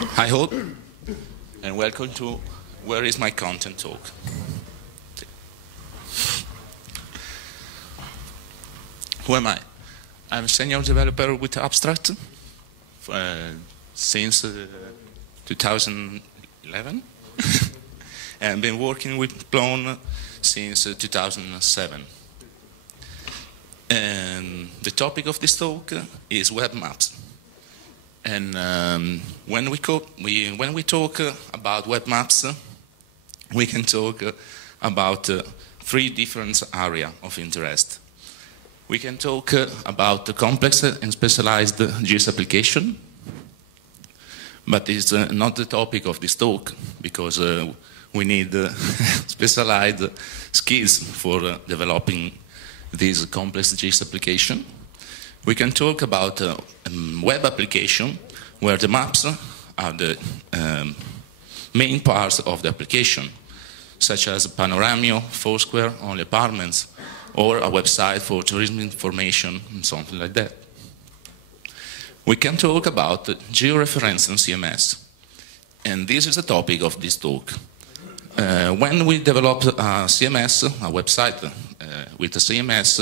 Hi all, and welcome to Where is My Content talk. Who am I? I'm a senior developer with Abstract since 2011 and been working with Plone since 2007. And the topic of this talk is web maps. And when we talk about web maps, we can talk about three different areas of interest. We can talk about the complex and specialized GIS application, but it's not the topic of this talk because we need specialized skills for developing this complex GIS application. We can talk about web application where the maps are the main parts of the application, such as Panoramio, Foursquare, Only Apartments, or a website for tourism information, and something like that. We can talk about geo-referencing CMS, and this is the topic of this talk. When we develop a CMS, a website with a CMS,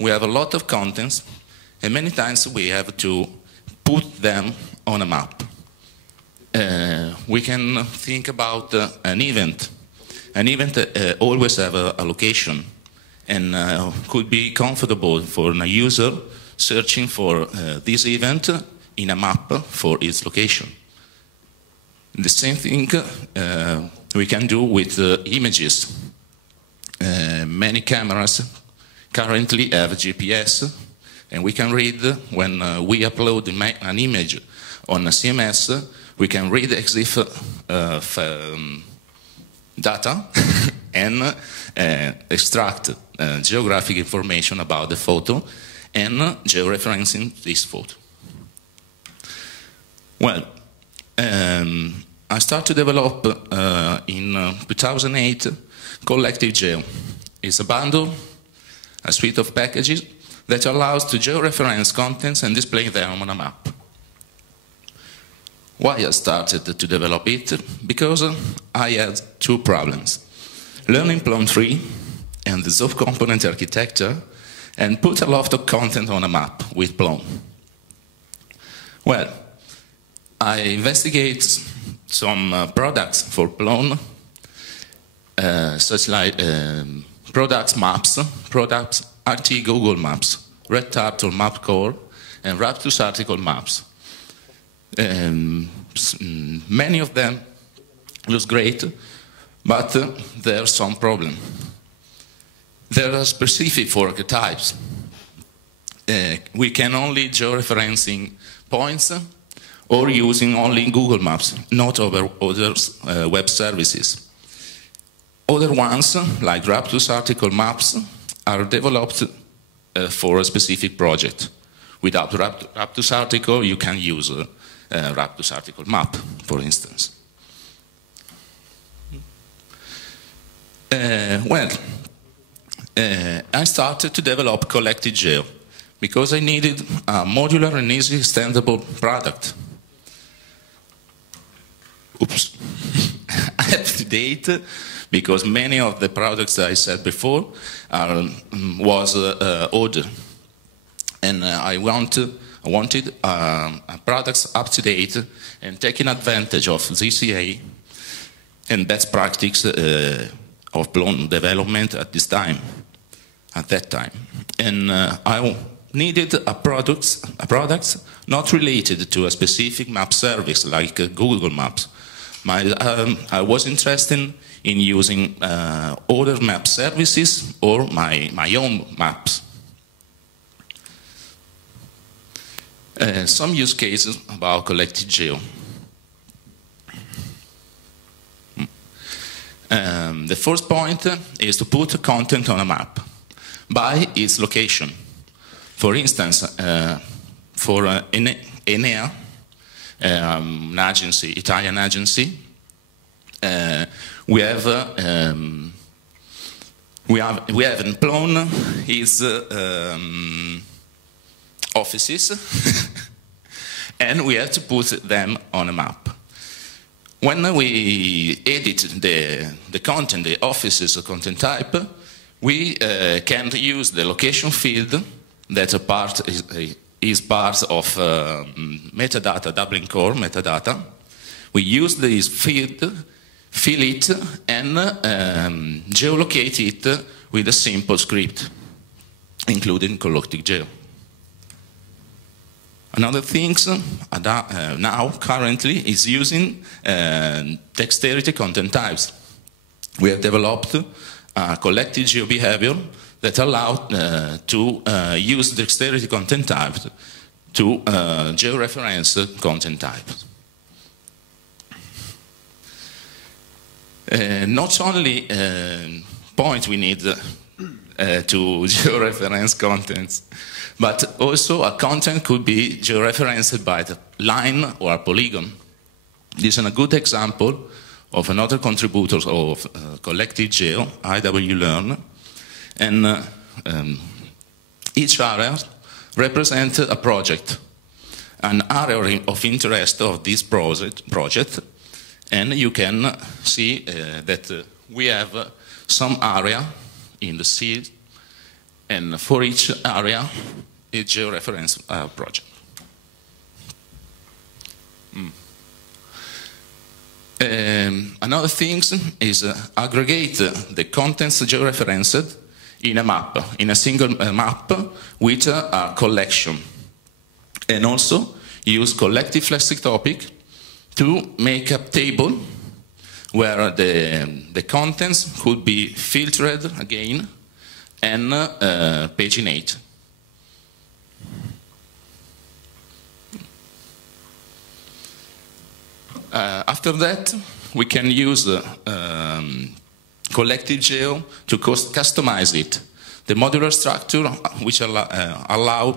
we have a lot of contents, and many times we have to put them on a map. We can think about an event. An event always have a location and could be comfortable for a user searching for this event in a map for its location. The same thing we can do with images. Many cameras currently have GPS, and we can read when we upload an image on a CMS, we can read EXIF data and extract geographic information about the photo and geo-referencing this photo. Well, I started to develop in 2008 collective.geo. It's a bundle, a suite of packages that allows to geo-reference contents and display them on a map. Why I started to develop it? Because I had two problems. Learning Plone 3 and the sub-component architecture and put a lot of content on a map with Plone. Well, I investigate some products for Plone, such like products maps, products RT Google Maps, Red Turtle Map Core, and Raptus Article Maps. Many of them look great, but there are some problems. There are specific for archetypes. We can only geo-referencing points or using only Google Maps, not over other web services. Other ones, like Raptus Article Maps, are developed for a specific project. Without Raptus Article, you can use Raptus Article Map, for instance. I started to develop collective.geo because I needed a modular and easily extendable product. Oops. I up to date because many of the products I said before was older, and I wanted products up to date and taking advantage of ZCA and best practice of Plone development at that time. And I needed a product not related to a specific map service like Google Maps. I was interested in using other map services or my own maps. Some use cases about collective.geo. The first point is to put content on a map by its location. For instance, for Enea, an agency, Italian agency, we have in Plone its offices, and we have to put them on a map. when we edit the content, the office's content type, we can use the location field that is part of metadata, Dublin core metadata. We use this field, fill it, and geolocate it with a simple script, including collective.geo. Another thing now, currently, is using dexterity content types. We have developed a collective geo behavior that allows to use dexterity content types to geo-reference content types. Not only point we need to geo-reference contents, but also a content could be geo-referenced by the line or a polygon. This is a good example of another contributor of collective.geo, IWLearn, and each area represents a project, an area of interest of this project, and you can see that we have some area in the seed, and for each area, it's geo-reference project. Another thing is aggregate the contents geo-referenced in a map, in a single map with a collection. And also use collective flexing topic to make a table where the contents could be filtered again and paginate. After that, we can use collective.geo to customize it. The modular structure, which allow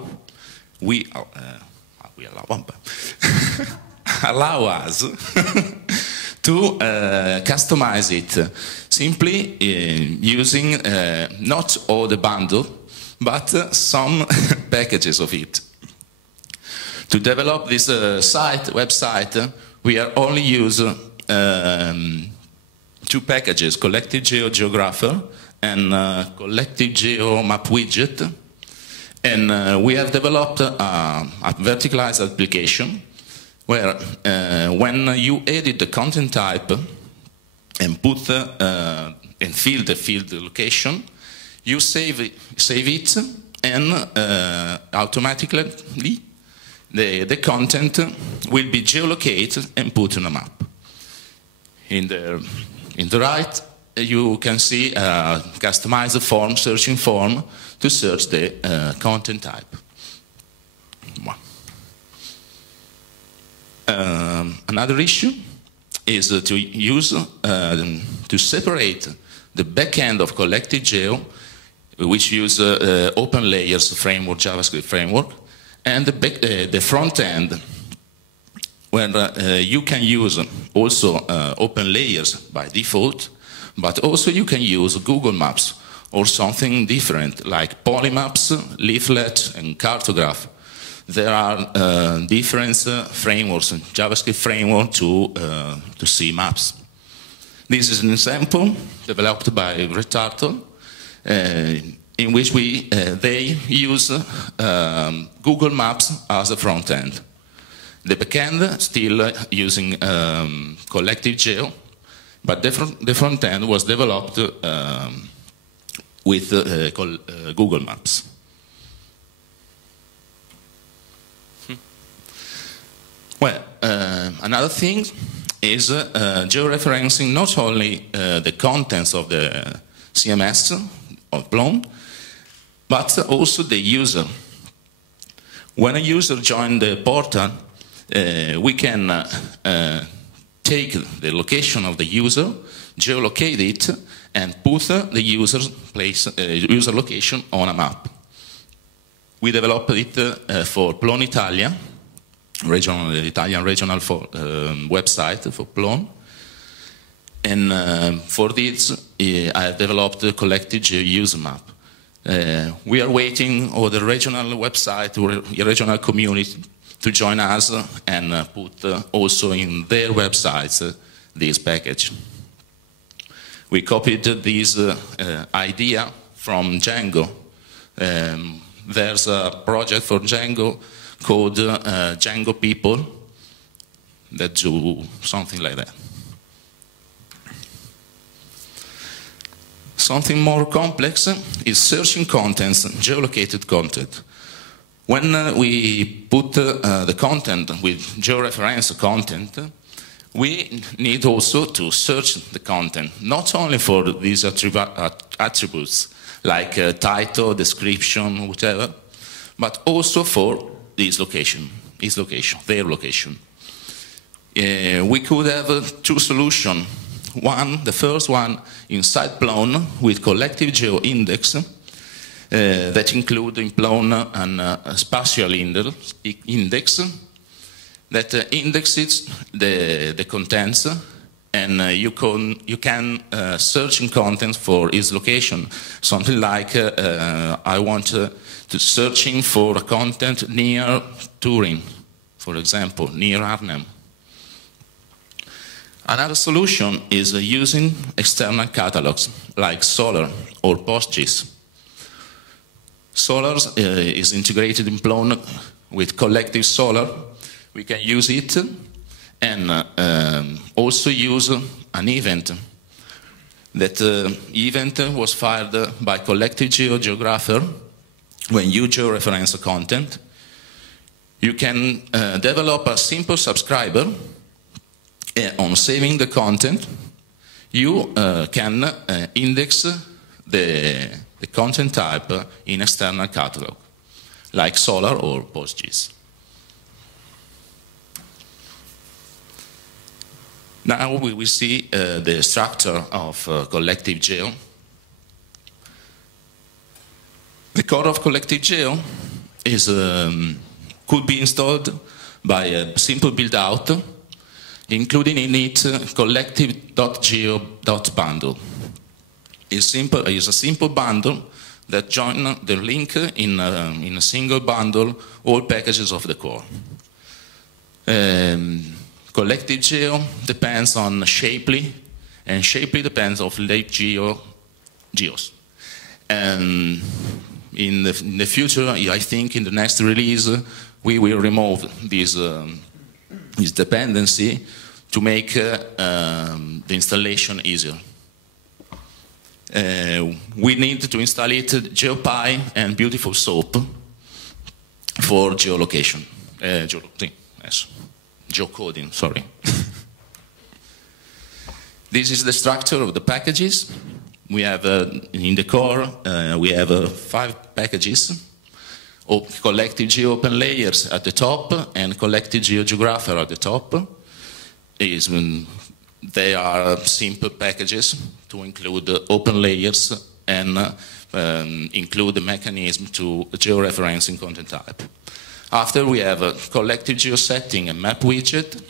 us to customize it simply using not all the bundle, but some packages of it. To develop this website, we are only use two packages, collective.geo geographer and collective.geo map widget. And we have developed a verticalized application where when you edit the content type and put and fill the field location, you save it and automatically the content will be geolocated and put on a map. In the right, you can see a customized form, searching form, to search the content type. Another issue is to use, to separate the backend of collective.geo, which use open layers framework, JavaScript framework, and the front end, where you can use also open layers by default, but also you can use Google Maps or something different like Polymaps, Leaflet, and Cartograph. There are different frameworks, JavaScript framework to see maps. This is an example developed by Retartle, in which they use Google Maps as a front end. The backend still using collective.geo, but the front end was developed with Google Maps. Well, another thing is geo-referencing not only the contents of the CMS of Plone, but also the user. When a user joins the portal, we can take the location of the user, geolocate it, and put the user location on a map. We developed it for Plone Italia, Italian regional website for Plone. And for this, I developed the collective user map. We are waiting for the regional website or regional community to join us and put also in their websites this package. We copied this idea from Django. There's a project for Django called Django People that do something like that. Something more complex is searching contents, geolocated content. When we put the content with geo-referenced content, we need also to search the content, not only for these attributes like title, description, whatever, but also for this location, their location. We could have two solutions. The first one inside Plone with collective geo-index that include in Plone a spatial index that indexes the contents, and you can search in content for its location. Something like I want to searching for content near Turin, for example, near Arnhem. Another solution is using external catalogs like Solr or PostGIS. Solr is integrated in Plone with collective Solr. We can use it and also use an event. That event was fired by collective geographer when you geo-reference a content. You can develop a simple subscriber. On saving the content, you can index the content type in external catalog, like Solr or PostGIS. Now we will see the structure of collective geo. The core of collective geo is, could be installed by a simple build-out, including in it collective.geo.bundle. It's a simple bundle that joins the link in a single bundle all packages of the core. Collective geo depends on Shapely, and Shapely depends on geos. And in the future, I think in the next release, we will remove this dependency to make the installation easier. We need to install it GeoPy and Beautiful Soap for geolocation. Geocoding, sorry. This is the structure of the packages. We have, in the core, we have 5 packages. Collective geo open layers at the top and collective geographer at the top. They are simple packages to include open layers and include the mechanism to geo-referencing content type. After we have a collective geo-setting and map widget,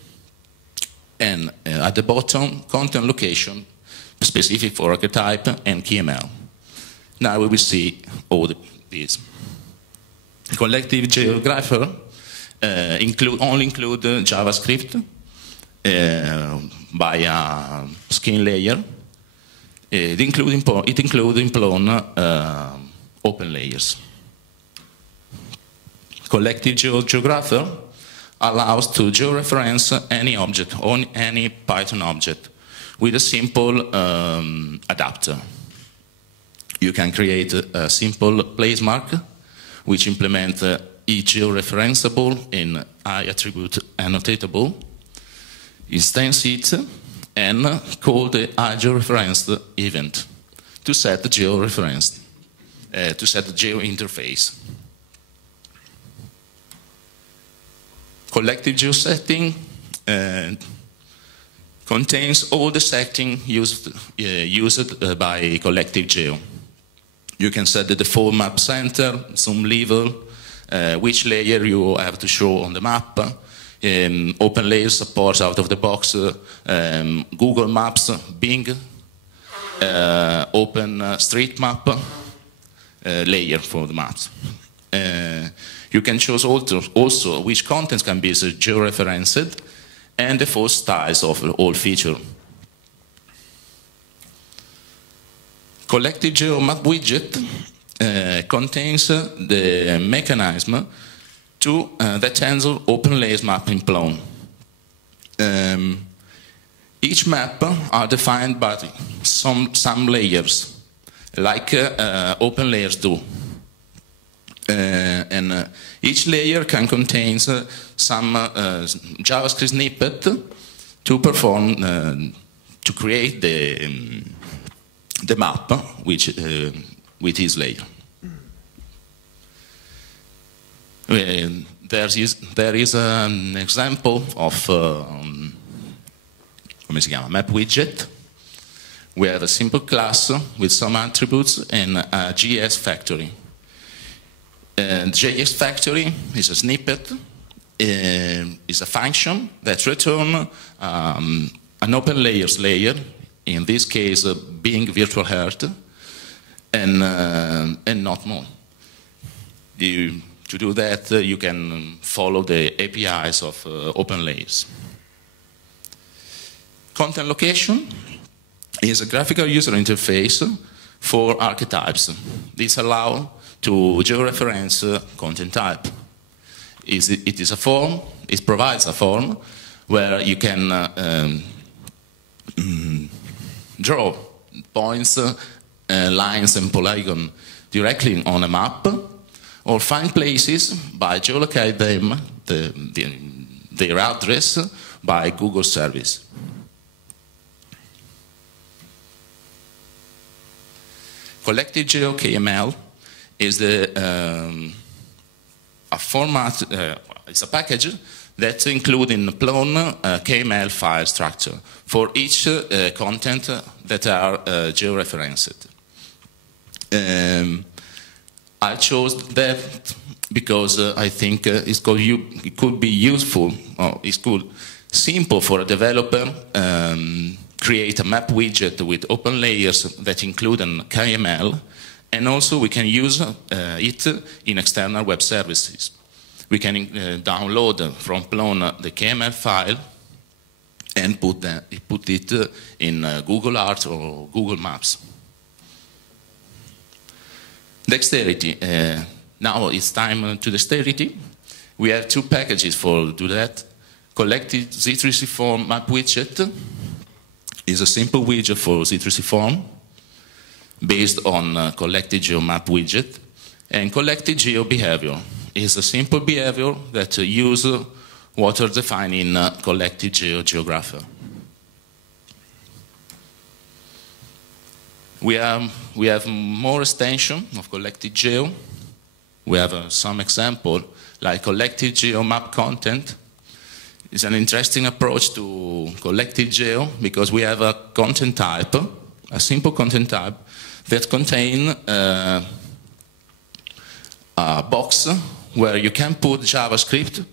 and at the bottom, content location specific for archetype and KML. Now we will see all these. Collective geographer only include JavaScript by a skin layer. It includes in Plone open layers. Collective geographer allows to geo-reference any object on any Python object with a simple adapter. You can create a simple place mark which implement each geo-referenceable in I-attribute annotatable, instance it, and call the geo-referenced event to set the geo-referenced, to set the geo-interface. Collective geo-setting contains all the settings used by collective geo. You can set the default map center, zoom level, which layer you have to show on the map. Open layer supports out of the box Google Maps, Bing, Open Street Map layer for the maps. You can choose also which content can be geo-referenced and default styles of all features. Collective Geo map widget contains the mechanism that handles open layers map in Plone. Each map are defined by some layers, like open layers do. And each layer can contain some JavaScript snippet to perform, to create the map with this layer. There is an example of map widget. We have a simple class with some attributes and a JS factory. And JS factory is a snippet, is a function that returns an open layers layer, in this case being virtual heart, and not more. To do that, you can follow the APIs of open layers. Content location is a graphical user interface for archetypes. This allows to geo-reference content type. It is a form, it provides a form where you can draw points, lines and polygons directly on a map, or find places by geolocate them, their address, by Google service. Collective Geo KML is a format, it's a package that includes in Plone KML file structure for each content that are geo-referenced. I chose that because I think it could be useful, or it's simple for a developer create a map widget with open layers that include an KML, and also we can use it in external web services. We can download from Plone the KML file and put it in Google Art or Google Maps. Dexterity. Now it's time to dexterity. We have two packages for do that. Collective Z364 map widget is a simple widget for Z364 based on Collective Geo map widget, and Collective Geo behavior is a simple behavior that uses what are defined in Collective Geo geographer. We have more extension of Collective Geo. We have some example like Collective Geo map content. It's an interesting approach to Collective Geo because we have a content type, a simple content type that contains a box where you can put JavaScript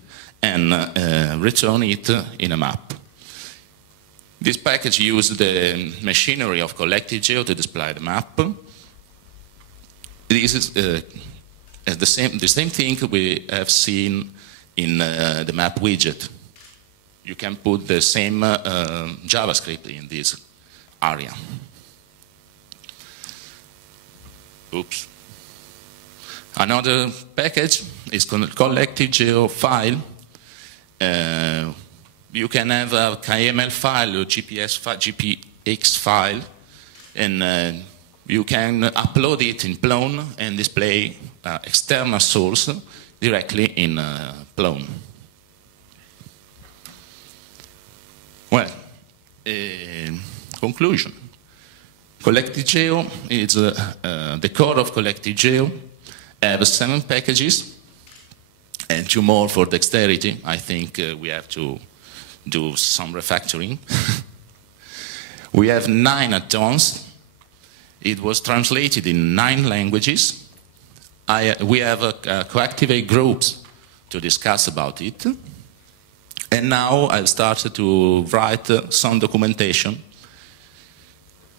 and return it in a map. This package uses the machinery of Collective Geo to display the map. This is the same thing we have seen in the map widget. You can put the same JavaScript in this area. Oops. Another package is Collective Geo file. You can have a KML file or GPX file, and you can upload it in Plone and display external source directly in Plone. Well, conclusion. Collective Geo is the core of Collective Geo. Have 7 packages and 2 more for dexterity. I think we have to do some refactoring. We have 9 addons. It was translated in 9 languages. We have co-activate groups to discuss about it. And now I've started to write some documentation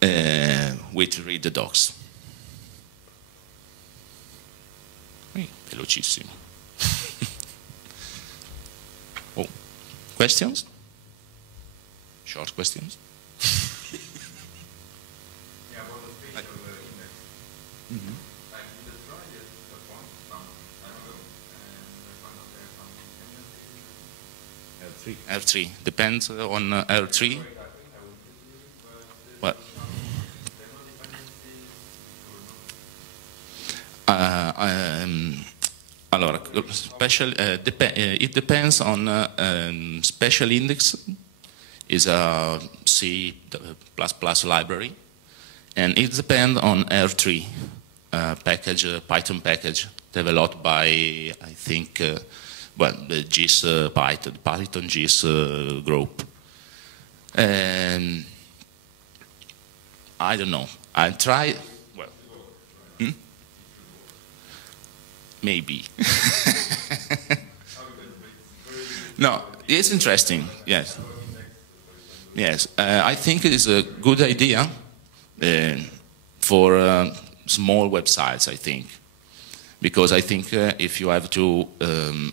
with read the docs. Velocissimo. Oh, questions? Short questions? Yeah, about the spatial index. Mm-hmm. Like we just tried it at one some time ago, and I found out there are some tendencies. R3 depends on R3. Well, allora, it depends on special index is a C++ library, and it depends on R3 package, Python package developed by, I think, well, the GIS Python GIS group. And I don't know. I try. Well, maybe. No, it's interesting. Yes. Yes, I think it is a good idea for small websites. I think, because I think if you have to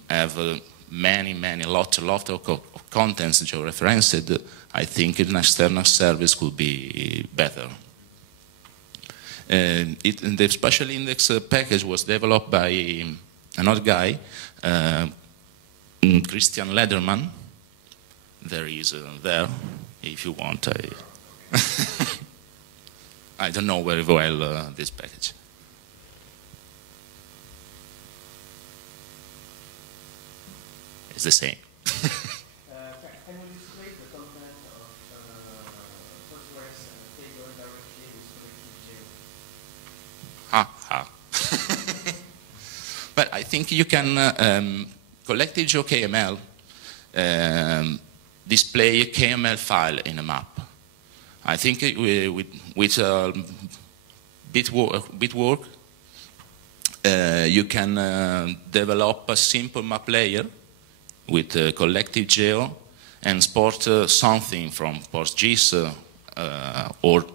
have lot of contents geo-referenced, I think an external service could be better. The special index package was developed by another guy, Christian Lederman. There is there, if you want. I don't know very well this package. It's the same. Can you display the content of softwares table directly with collective.geo? But I think you can collective.geo.KML display a KML file in a map. I think with bit work you can develop a simple map layer with collective geo and export something from PostGIS or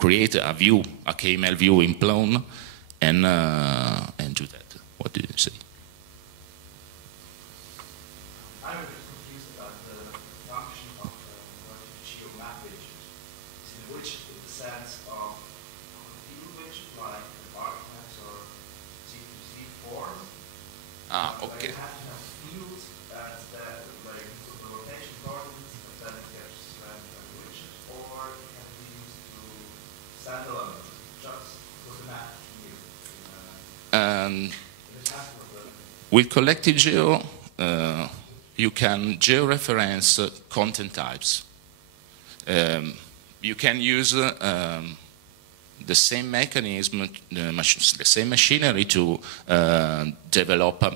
create a view, a KML view in Plone, and do that. What do you say? I'm a bit confused about the function of collective geo map widget. Is it a widget in the sense of a view widget like artifacts or C2C forms? Ah, okay. You have to have fields and then like the rotation coordinates, but then it gets rendered as a widget, or it can be used to standalone, just with the map view. With collective geo, you can geo-reference content types. You can use the same mechanism, the same machinery to develop a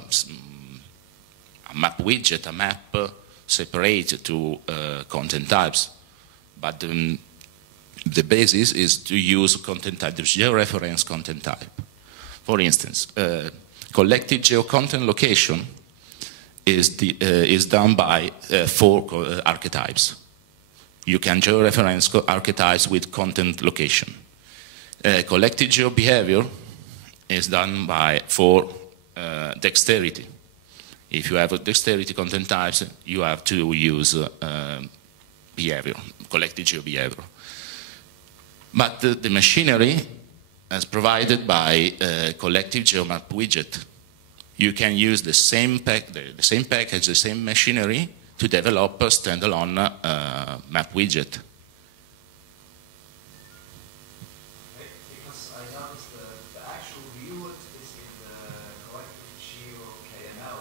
map widget, a map separate to content types. But the basis is to use content type, the geo-reference content type. For instance, collective geo-content location is done by 4 archetypes. You can geo-reference archetypes with content location. Collective geo-behavior is done by 4 dexterity. If you have a dexterity content types, you have to use behavior, collective geo-behavior. But the machinery is provided by collective geomap widget. You can use the same package, the same machinery to develop a standalone map widget. Because I noticed the actual view is in the collective geo-KML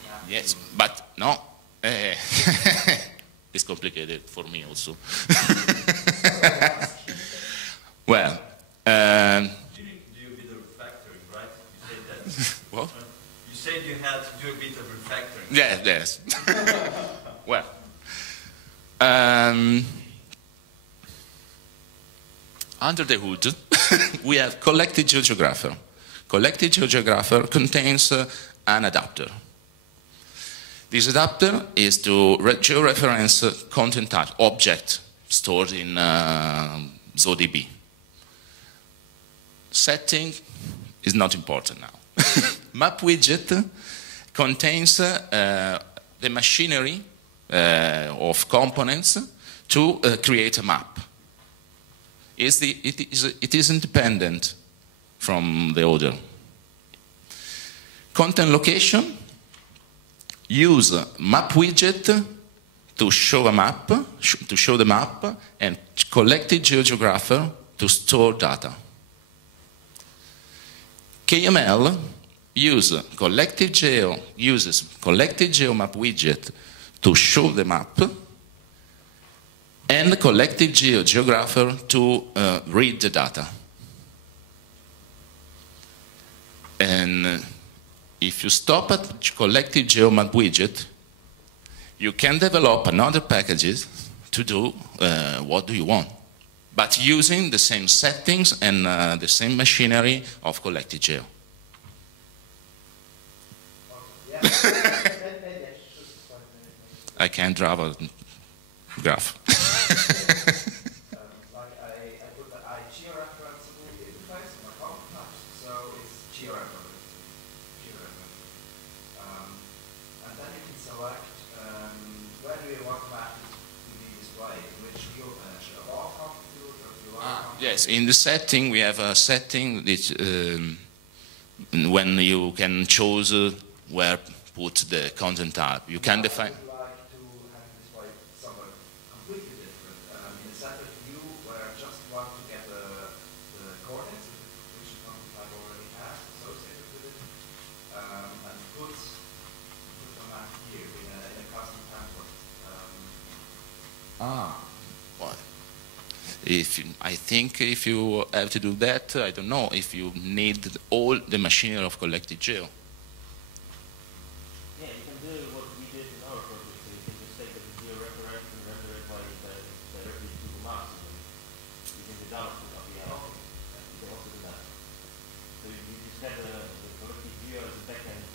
package. Yes, but no. It's complicated for me also. Well, You do a bit of refactoring, right? You said that. what? You said you had to do a bit of refactoring. Yes. Well, under the hood, we have collective GeoGeographer. Collective GeoGeographer contains an adapter. This adapter is to geo-reference content type object stored in ZooDB. Setting is not important now. Map widget contains the machinery of components to create a map. It is independent from the other. Content location, use map widget to show a map, to show the map, and collected GeoGeographer to store data. KML uses collective geo map widget to show the map, and collective GeoGeographer to read the data. And if you stop at collective geomap widget, you can develop another packages to do what do you want, but using the same settings and the same machinery of collective geo. I can't draw a graph. Like I put the geo-referencing interface in my content maps, so it's geo-referencing. And then you can select where do you want map to be displayed, in which view, above content view or below content view. Yes, in the setting we have a setting that when you can choose where put the content type. You can define. I think if you have to do that, I don't know if you need all the machinery of collective geo. Yeah, you can do what we did in our project. So you can just take the geo-reference and render it directly to the maps using the downstream of the app. You can also do that. So you just get the collective geo as a backend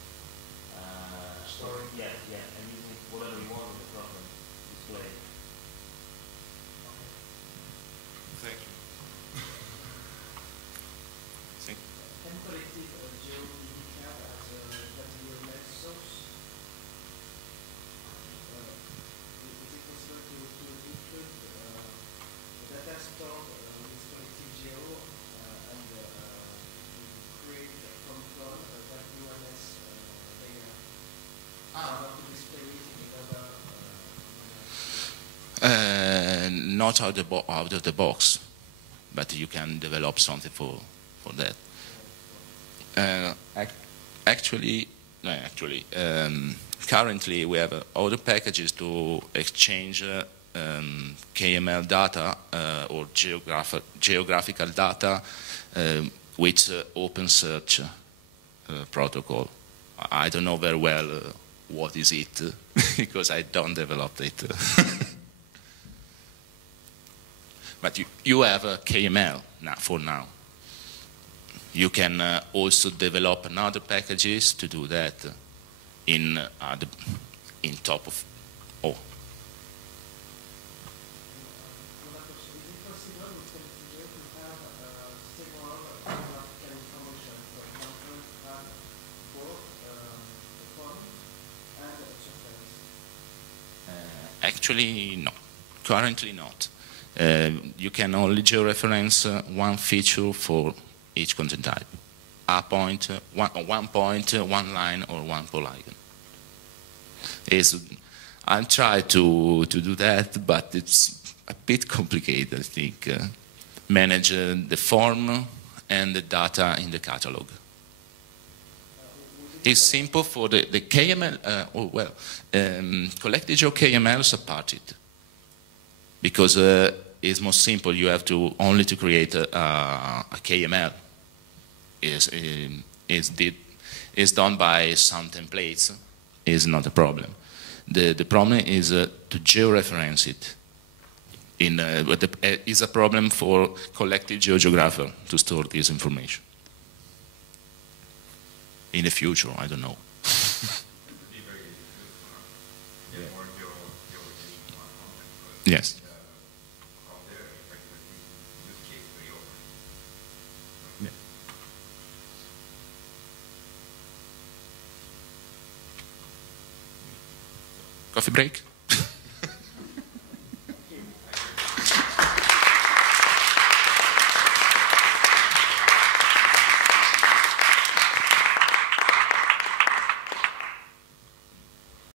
story. Yes, yeah, and using whatever you want on the frontend display. Thank you. Can collective geo be declared as a verticalized source? Is it possible to include the data stored with collective geo and create from Plone that UMS layer in order to display it in another Not out of the box, but you can develop something for that. Currently we have other packages to exchange KML data or geographical data with open search protocol. I don't know very well what is it because I don't develop it. But you have a KML now, for now. You can also develop another packages to do that in top of. Oh. Is it possible with collective geo to have several geographical information, for example, have both a point and a surface? Actually, no. Currently not. You can only georeference one feature for each content type. A point, one point, one line, or one polygon. I'll try to do that, but it's a bit complicated, I think. Manage the form and the data in the catalog. It's simple for the KML, collective geo KML supported. Because it's more simple, you have to only to create a KML. Is done by some templates, is not a problem. The problem is to georeference it. Is a problem for collective GeoGeographer to store this information. In the future, I don't know. Yes. Coffee break?